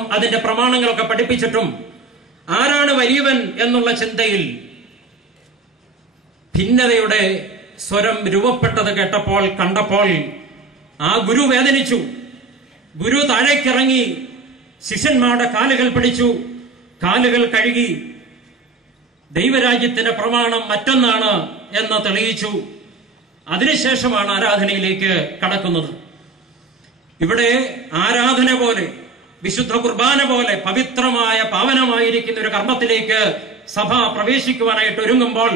ദൈവം അതിന്റെ പ്രമാണങ്ങളൊക്കെ പഠിപ്പിച്ചിട്ടും ആരാണ് വലിയവൻ എന്നുള്ള ചിന്തയിൽ ഭിന്നതയുടെ സ്വരം രൂപപ്പെട്ടത് കണ്ടപ്പോൾ ആ ഗുരു വേദനിച്ചു. ഗുരു താഴേക്കിറങ്ങി ശിഷ്യന്മാരുടെ കാലുകൾ പിടിച്ചു, കാലുകൾ കഴുകി ദൈവരാജ്യത്തിന്റെ പ്രമാണം മറ്റൊന്നാണ് എന്ന് തെളിയിച്ചു. അതിനുശേഷമാണ് ആരാധനയിലേക്ക് കടക്കുന്നത്. ഇവിടെ ആരാധന പോലെ, വിശുദ്ധ കുർബാന പോലെ പവിത്രമായ പാവനമായിരിക്കുന്ന ഒരു കർമ്മത്തിലേക്ക് സഭ പ്രവേശിക്കുവാനായിട്ട് ഒരുങ്ങുമ്പോൾ,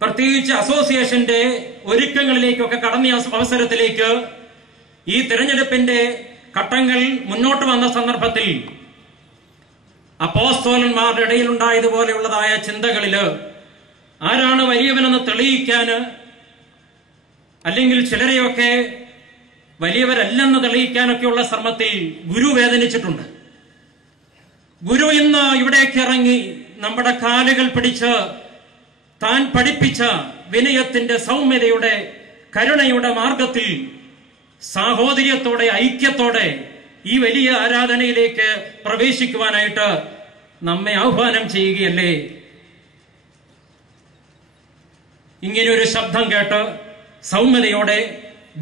പ്രത്യേകിച്ച് അസോസിയേഷന്റെ ഒരുക്കങ്ങളിലേക്കൊക്കെ കടന്ന അവസരത്തിലേക്ക് ഈ തിരഞ്ഞെടുപ്പിന്റെ ഘട്ടങ്ങൾ മുന്നോട്ട് വന്ന സന്ദർഭത്തിൽ അപ്പോസ്തലന്മാരുടെ ഇടയിലുണ്ടായതുപോലെയുള്ളതായ ചിന്തകളില് ആരാണ് വലിയവനെന്ന് തെളിയിക്കാന്, അല്ലെങ്കിൽ ചിലരെയൊക്കെ വലിയവരല്ലെന്ന് തെളിയിക്കാനൊക്കെയുള്ള ശ്രമത്തിൽ ഗുരു വേദനിച്ചിട്ടുണ്ട്. ഗുരു ഇന്ന് ഇവിടേക്ക് ഇറങ്ങി നമ്മുടെ കാലുകൾ പിടിച്ച് താൻ പഠിപ്പിച്ച വിനയത്തിന്റെ, സൗമ്യതയുടെ, കരുണയുടെ മാർഗത്തിൽ സാഹോദര്യത്തോടെ, ഐക്യത്തോടെ ഈ വലിയ ആരാധനയിലേക്ക് പ്രവേശിക്കുവാനായിട്ട് നമ്മെ ആഹ്വാനം ചെയ്യുകയല്ലേ. ഇങ്ങനെയൊരു ശബ്ദം കേട്ട് സൗമ്യതയോടെ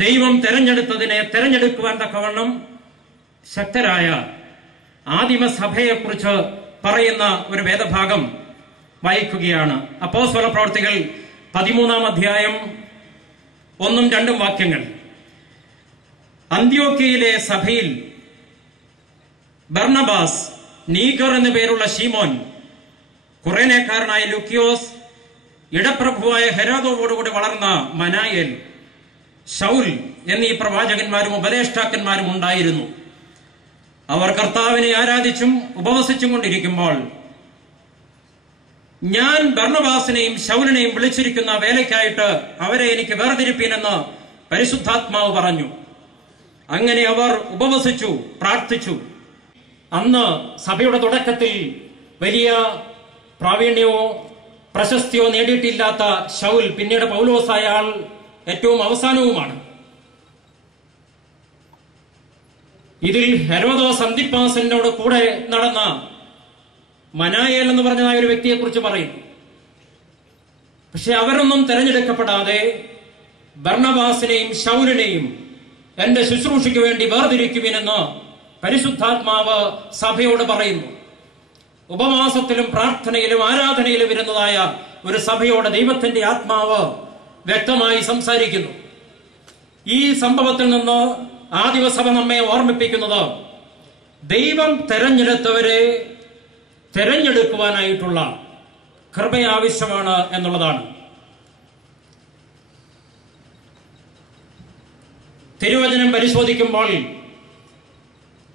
ദൈവം തെരഞ്ഞെടുത്തതിനെ തെരഞ്ഞെടുക്കുവാൻ തക്കവണ്ണം ശക്തരായ ആദിമസഭയെക്കുറിച്ച് പറയുന്ന ഒരു വേദഭാഗം വായിക്കുകയാണ്. അപ്പോസ്തല പ്രവർത്തികൾ 13-ാം അധ്യായം 1-2 വാക്യങ്ങൾ. അന്ത്യോക്യയിലെ സഭയിൽ ബർണബാസ്, നീഗർ എന്നു പേരുള്ള ശീമോൻ, കുറേനേക്കാരനായ ലൂക്കിയോസ്, ഇടപ്രഭുവായ ഹെരോദോവോടുകൂടി വളർന്ന മനായേൽ, ശൗൽ എന്നീ പ്രവാചകന്മാരും ഉപദേഷ്ടാക്കന്മാരും ഉണ്ടായിരുന്നു. അവർ കർത്താവിനെ ആരാധിച്ചും ഉപവസിച്ചും കൊണ്ടിരിക്കുമ്പോൾ, ഞാൻ ബർണബാസിനെയും ശൗലിനെയും വിളിച്ചിരിക്കുന്ന വേലയ്ക്കായിട്ട് അവരെ എനിക്ക് വേർതിരിപ്പീനെന്ന് പരിശുദ്ധാത്മാവ് പറഞ്ഞു. അങ്ങനെ അവർ ഉപവസിച്ചു, പ്രാർത്ഥിച്ചു. അന്ന് സഭയുടെ തുടക്കത്തിൽ വലിയ പ്രാവീണ്യമോ പ്രശസ്തിയോ നേടിയിട്ടില്ലാത്ത ശൗൽ പിന്നീട് പൗലോസായ ആൾ ഏറ്റവും അവസാനവുമാണ്. ഇതിൽ ഹെരോദോസ് അന്തിപ്പാസിനോട് കൂടെ നടന്ന മനായേൽ എന്ന് പറഞ്ഞതായ ഒരു വ്യക്തിയെക്കുറിച്ച് പറയുന്നു. പക്ഷെ അവരൊന്നും തെരഞ്ഞെടുക്കപ്പെടാതെ ബർണബാസിനെയും ശൗലിനെയും എന്റെ ശുശ്രൂഷയ്ക്ക് വേണ്ടി വേർതിരിക്കുവിനെന്ന് പരിശുദ്ധാത്മാവ് സഭയോട് പറയുന്നു. ഉപവാസത്തിലും പ്രാർത്ഥനയിലും ആരാധനയിലും ഇരുന്നതായ ഒരു സഭയോട് ദൈവത്തിന്റെ ആത്മാവ് വ്യക്തമായി സംസാരിക്കുന്നു. ഈ സംഭവത്തിൽ നിന്ന് ആദിമസഭ നമ്മെ ഓർമ്മിപ്പിക്കുന്നത് ദൈവം തെരഞ്ഞെടുത്തവരെ തെരഞ്ഞെടുക്കുവാനായിട്ടുള്ള കൃപ ആവശ്യമാണ് എന്നുള്ളതാണ്. തിരുവചനം പരിശോധിക്കുമ്പോൾ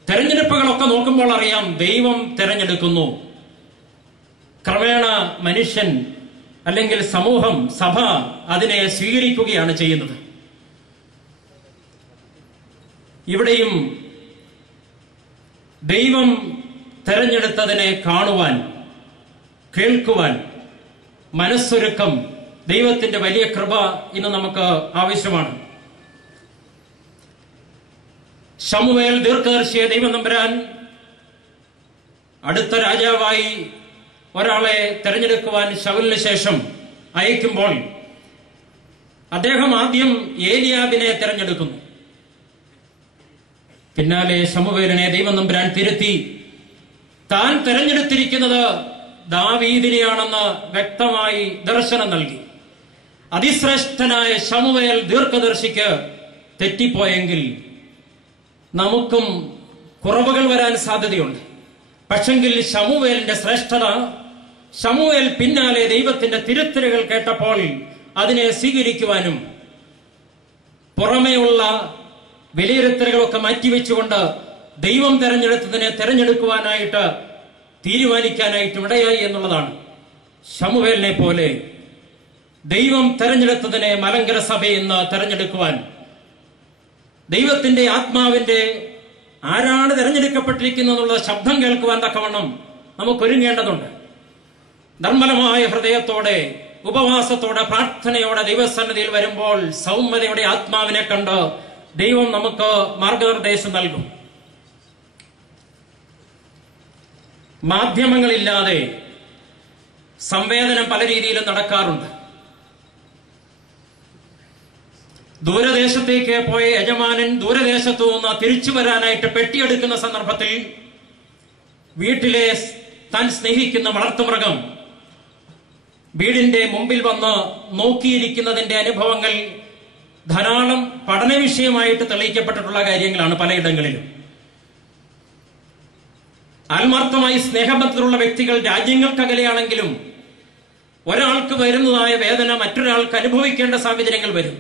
തെരഞ്ഞെടുപ്പുകളൊക്കെ നോക്കുമ്പോൾ അറിയാം ദൈവം തെരഞ്ഞെടുക്കുന്നു. ക്രമേണ മനുഷ്യൻ അല്ലെങ്കിൽ സമൂഹം, സഭ അതിനെ സ്വീകരിക്കുകയാണ് ചെയ്യുന്നത്. ഇവിടെയും ദൈവം തെരഞ്ഞെടുത്തതിനെ കാണുവാൻ, കേൾക്കുവാൻ മനസ്സൊരുക്കം, ദൈവത്തിന്റെ വലിയ കൃപ ഇന്ന് നമുക്ക് ആവശ്യമാണ്. ശമൂവേൽ ദീർഘദർശിയെ ദൈവം തമ്പുരാൻ അടുത്ത രാജാവായി ഒരാളെ തെരഞ്ഞെടുക്കുവാൻ ശൗലിന് ശേഷം അയക്കുമ്പോൾ അദ്ദേഹം ആദ്യം ഏലിയാബിനെ തെരഞ്ഞെടുക്കുന്നു. പിന്നാലെ ശമൂവേലിനെ ദൈവം തമ്പുരാൻ തിരുത്തി താൻ തെരഞ്ഞെടുത്തിരിക്കുന്നത് ദാവീദിനെയാണെന്ന് വ്യക്തമായി ദർശനം നൽകി. അതിശ്രേഷ്ഠനായ ശമൂവേൽ ദീർഘദർശിക്ക് തെറ്റിപ്പോയെങ്കിൽ നമുക്കും കുറവുകൾ വരാൻ സാധ്യതയുണ്ട്. പക്ഷെങ്കിൽ ശമൂവേലിന്റെ ശ്രേഷ്ഠത, ശമൂവേൽ പിന്നാലെ ദൈവത്തിന്റെ തിരുത്തലുകൾ കേട്ടപ്പോൾ അതിനെ സ്വീകരിക്കുവാനും പുറമെയുള്ള വിലയിരുത്തലുകളൊക്കെ മാറ്റിവെച്ചുകൊണ്ട് ദൈവം തെരഞ്ഞെടുത്തതിനെ തെരഞ്ഞെടുക്കുവാനായിട്ട് തീരുമാനിക്കാനായിട്ടും ഇടയായി എന്നുള്ളതാണ്. ശമൂവേലിനെ പോലെ ദൈവം തെരഞ്ഞെടുത്തതിനെ മലങ്കര സഭയെന്ന് തെരഞ്ഞെടുക്കുവാൻ ദൈവത്തിന്റെ ആത്മാവിന്റെ ആരാണ് തെരഞ്ഞെടുക്കപ്പെട്ടിരിക്കുന്നതെന്നുള്ള ശബ്ദം കേൾക്കുവാൻ തക്കവണ്ണം നമുക്കൊരുങ്ങേണ്ടതുണ്ട്. നിർമ്മലമായ ഹൃദയത്തോടെ, ഉപവാസത്തോടെ, പ്രാർത്ഥനയോടെ ദൈവസന്നിധിയിൽ വരുമ്പോൾ സൗമ്യതയുടെ ആത്മാവിനെ കണ്ട് ദൈവം നമുക്ക് മാർഗനിർദ്ദേശം നൽകും. മാധ്യമങ്ങളില്ലാതെ സംവേദനം പല രീതിയിലും നടക്കാറുണ്ട്. ദൂരദേശത്തേക്ക് പോയ യജമാനൻ ദൂരദേശത്തു നിന്ന് തിരിച്ചു വരാനായിട്ട് പെട്ടിയെടുക്കുന്ന സന്ദർഭത്തിൽ വീട്ടിലെ താൻ സ്നേഹിക്കുന്ന വളർത്തുമൃഗം വീടിന്റെ മുമ്പിൽ വന്ന് നോക്കിയിരിക്കുന്നതിന്റെ അനുഭവങ്ങൾ ധാരാളം പഠന വിഷയമായിട്ട് തെളിയിക്കപ്പെട്ടിട്ടുള്ള കാര്യങ്ങളാണ് പലയിടങ്ങളിലും. ആത്മാർത്ഥമായി സ്നേഹബന്ധത്തിലുള്ള വ്യക്തികൾ രാജ്യങ്ങൾക്കകലെയാണെങ്കിലും ഒരാൾക്ക് വരുന്നതായ വേദന മറ്റൊരാൾക്ക് അനുഭവിക്കേണ്ട സാഹചര്യങ്ങൾ വരും.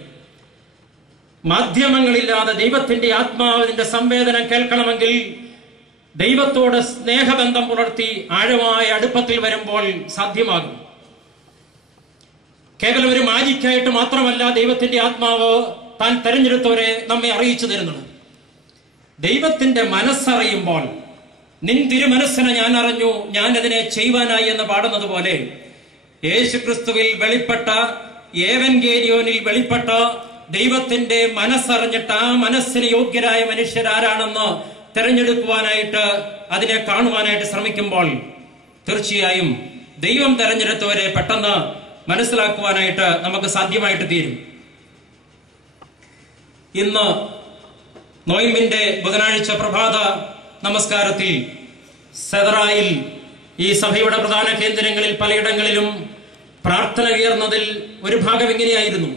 മാധ്യമങ്ങളില്ലാതെ ദൈവത്തിന്റെ ആത്മാവിന്റെ സംവേദനം കേൾക്കണമെങ്കിൽ ദൈവത്തോട് സ്നേഹബന്ധം പുലർത്തി ആഴമായ അടുപ്പത്തിൽ വരുമ്പോൾ സാധ്യമാകും. കേവലം ഒരു മാജിക്കായിട്ട് മാത്രമല്ല ദൈവത്തിന്റെ ആത്മാവ് താൻ തെരഞ്ഞെടുത്തവരെ നമ്മെ അറിയിച്ചു തരുന്നത്. ദൈവത്തിന്റെ മനസ്സറിയുമ്പോൾ നിൻ തിരുമനസ്സിനെ ഞാൻ അറിഞ്ഞു, ഞാൻ അതിനെ ചെയ്യുവാനായി എന്ന് പാടുന്നത് പോലെ യേശുക്രിസ്തുവിൽ വെളിപ്പെട്ട, ഏവൻഗേലിയോനിൽ വെളിപ്പെട്ട ദൈവത്തിന്റെ മനസ്സറിഞ്ഞിട്ട് ആ മനസ്സിന് യോഗ്യരായ മനുഷ്യരാരാണെന്ന് തെരഞ്ഞെടുക്കുവാനായിട്ട്, അതിനെ കാണുവാനായിട്ട് ശ്രമിക്കുമ്പോൾ തീർച്ചയായും ദൈവം തെരഞ്ഞെടുത്തവരെ പെട്ടെന്ന് മനസ്സിലാക്കുവാനായിട്ട് നമുക്ക് സാധ്യമായിട്ട് തീരും. ഇന്ന് നോയമ്പിന്റെ ബുധനാഴ്ച പ്രഭാത നമസ്കാരത്തിൽ സെദറായിൽ ഈ സഭയുടെ പ്രധാന കേന്ദ്രങ്ങളിൽ പലയിടങ്ങളിലും പ്രാർത്ഥന ഉയർന്നതിൽ ഒരു ഭാഗം ഇങ്ങനെയായിരുന്നു: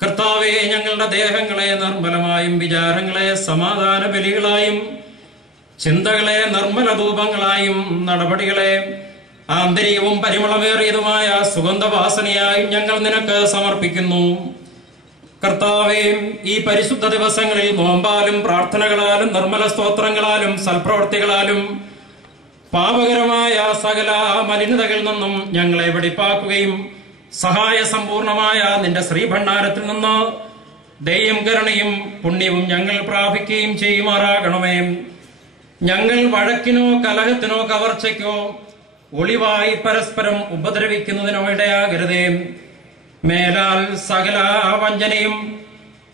കർത്താവേ, ഞങ്ങളുടെ ദേഹങ്ങളെ നിർമ്മലമായും വിചാരങ്ങളെ സമാധാന ബലികളായും ചിന്തകളെ നിർമ്മല ധൂപങ്ങളായും നടപടികളെ ആന്തരികവും പരിമളമേറിയതുമായ സുഗന്ധവാസനയായും ഞങ്ങൾ നിനക്ക് സമർപ്പിക്കുന്നു. കർത്താവേ, ഈ പരിശുദ്ധ ദിവസങ്ങളിൽ നോമ്പാലും പ്രാർത്ഥനകളാലും നിർമ്മല സ്തോത്രങ്ങളാലും സൽപ്രവർത്തികളാലും പാപകരമായ സകല മലിനതകളിൽ നിന്നും ഞങ്ങളെ വെടിപ്പാക്കുകയും സഹായ സമ്പൂർണമായ നിന്റെ ശ്രീഭണ്ഡാരത്തിൽ നിന്ന് ദയയും കരുണയും പുണ്യവും ഞങ്ങൾ പ്രാപിക്കുകയും ചെയ്യുമാറാകണമേ. ഞങ്ങൾ വഴക്കിനോ കലഹത്തിനോ കവർച്ചയ്ക്കോ ഒളിവായി പരസ്പരം ഉപദ്രവിക്കുന്നതിനോ ഇടയാകരുതേ. മേലാൽ സകല വഞ്ചനയും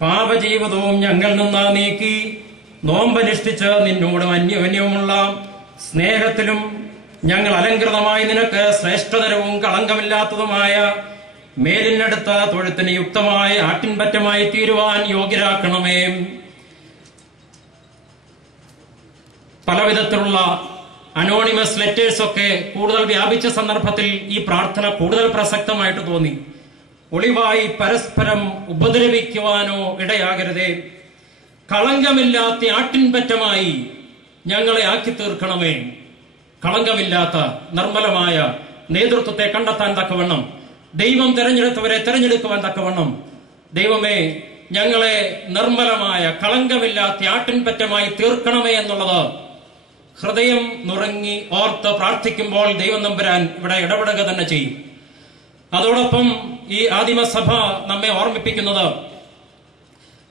പാപജീവിതവും ഞങ്ങൾ നിന്ന് നീക്കി നോമ്പനുഷ്ഠിച്ച് നിന്നോടും അന്യോന്യവുമുള്ള സ്നേഹത്തിലും ഞങ്ങൾ അലങ്കൃതമായി നിനക്ക് ശ്രേഷ്ഠതരവും കളങ്കമില്ലാത്തതുമായ മേലിനടുത്ത തൊഴുത്തിന് യുക്തമായ ആട്ടിൻപറ്റമായി തീരുവാൻ യോഗ്യരാക്കണമേ. പലവിധത്തിലുള്ള അനോണിമസ് ലെറ്റേഴ്സ് ഒക്കെ കൂടുതൽ വ്യാപിച്ച സന്ദർഭത്തിൽ ഈ പ്രാർത്ഥന കൂടുതൽ പ്രസക്തമായിട്ട് തോന്നി. ഒളിവായി പരസ്പരം ഉപദ്രവിക്കുവാനോ ഇടയാകരുതേ. കളങ്കമില്ലാത്ത ആട്ടിൻപറ്റമായി ഞങ്ങളെ ആക്കി തീർക്കണമേ. കളങ്കമില്ലാത്ത നിർമ്മലമായ നേതൃത്വത്തെ കണ്ടെത്താൻ തക്കവണ്ണം, ദൈവം തെരഞ്ഞെടുത്തവരെ തെരഞ്ഞെടുക്കുവാൻ തക്കവണ്ണം ദൈവമേ, ഞങ്ങളെ നിർമ്മലമായ കളങ്കമില്ലാത്ത ആട്ടിൻപറ്റമായി തീർക്കണമേ എന്നുള്ളത് ഹൃദയം നുറങ്ങി ഓർത്ത് പ്രാർത്ഥിക്കുമ്പോൾ ദൈവം നമ്പുരാൻ ഇവിടെ ഇടപെടുക തന്നെ ചെയ്യും. അതോടൊപ്പം ഈ ആദിമസഭ നമ്മെ ഓർമ്മിപ്പിക്കുന്നത്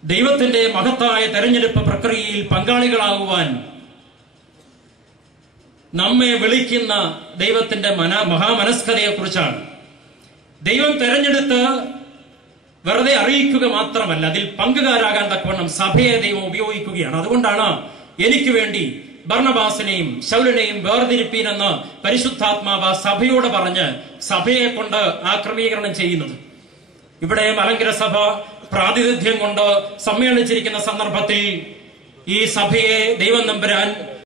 ദൈവത്തിന്റെ മഹത്തായ തെരഞ്ഞെടുപ്പ് പ്രക്രിയയിൽ പങ്കാളികളാകുവാൻ നമ്മെ വിളിക്കുന്ന ദൈവത്തിന്റെ മഹാമനസ്കതയെക്കുറിച്ചാണ്. ദൈവം തെരഞ്ഞെടുത്ത് വെറുതെ അറിയിക്കുക മാത്രമല്ല, അതിൽ പങ്കുകാരാകാൻ തക്കവണ്ണം സഭയെ ദൈവം ഉപയോഗിക്കുകയാണ്. അതുകൊണ്ടാണ് എനിക്ക് വേണ്ടി ബർണബാസിനെയും ശൗലിനെയും വേർതിരിപ്പീനെന്ന് പരിശുദ്ധാത്മാവ് സഭയോട് പറഞ്ഞ് സഭയെ കൊണ്ട് ആ ക്രമീകരണം ചെയ്യുന്നത്. ഇവിടെ മലങ്കര സഭ പ്രാതിനിധ്യം കൊണ്ട് സമ്മേളിച്ചിരിക്കുന്ന സന്ദർഭത്തിൽ ഈ സഭയെ ദൈവം നമ്പുരാൻ